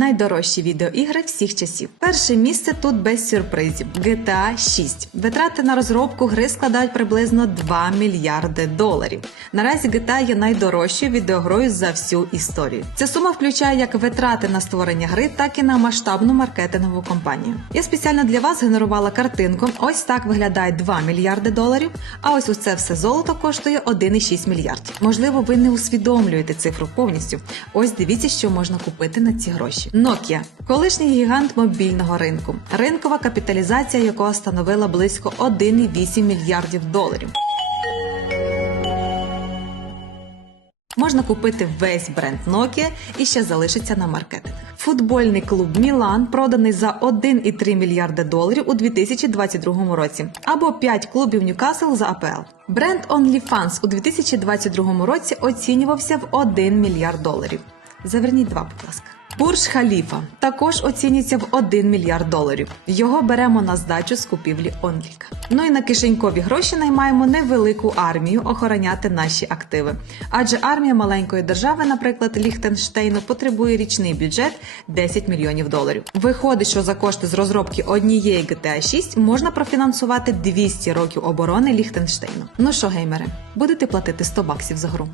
Найдорожчі відеоігри всіх часів. Перше місце тут без сюрпризів. GTA 6. Витрати на розробку гри складають приблизно 2 мільярди доларів. Наразі GTA є найдорожчою відеогрою за всю історію. Ця сума включає як витрати на створення гри, так і на масштабну маркетингову кампанію. Я спеціально для вас генерувала картинку. Ось так виглядає 2 мільярди доларів. А ось усе все золото коштує 1,6 мільярдів. Можливо, ви не усвідомлюєте цифру повністю. Ось дивіться, що можна купити на ці гроші. Nokia – колишній гігант мобільного ринку, ринкова капіталізація якого становила близько 1,8 мільярдів доларів. Можна купити весь бренд Nokia і ще залишиться на маркетинг. Футбольний клуб Мілан проданий за 1,3 мільярди доларів у 2022 році, або 5 клубів Ньюкасл за АПЛ. Бренд OnlyFans у 2022 році оцінювався в 1 мільярд доларів. Заверніть два, будь ласка. Бурж Халіфа також оцінюється в 1 мільярд доларів. Його беремо на здачу з купівлі Онліка. Ну і на кишенькові гроші наймаємо невелику армію охороняти наші активи. Адже армія маленької держави, наприклад, Ліхтенштейну, потребує річний бюджет 10 мільйонів доларів. Виходить, що за кошти з розробки однієї GTA 6 можна профінансувати 200 років оборони Ліхтенштейну. Ну що, геймери, будете платити 100 баксів за гру?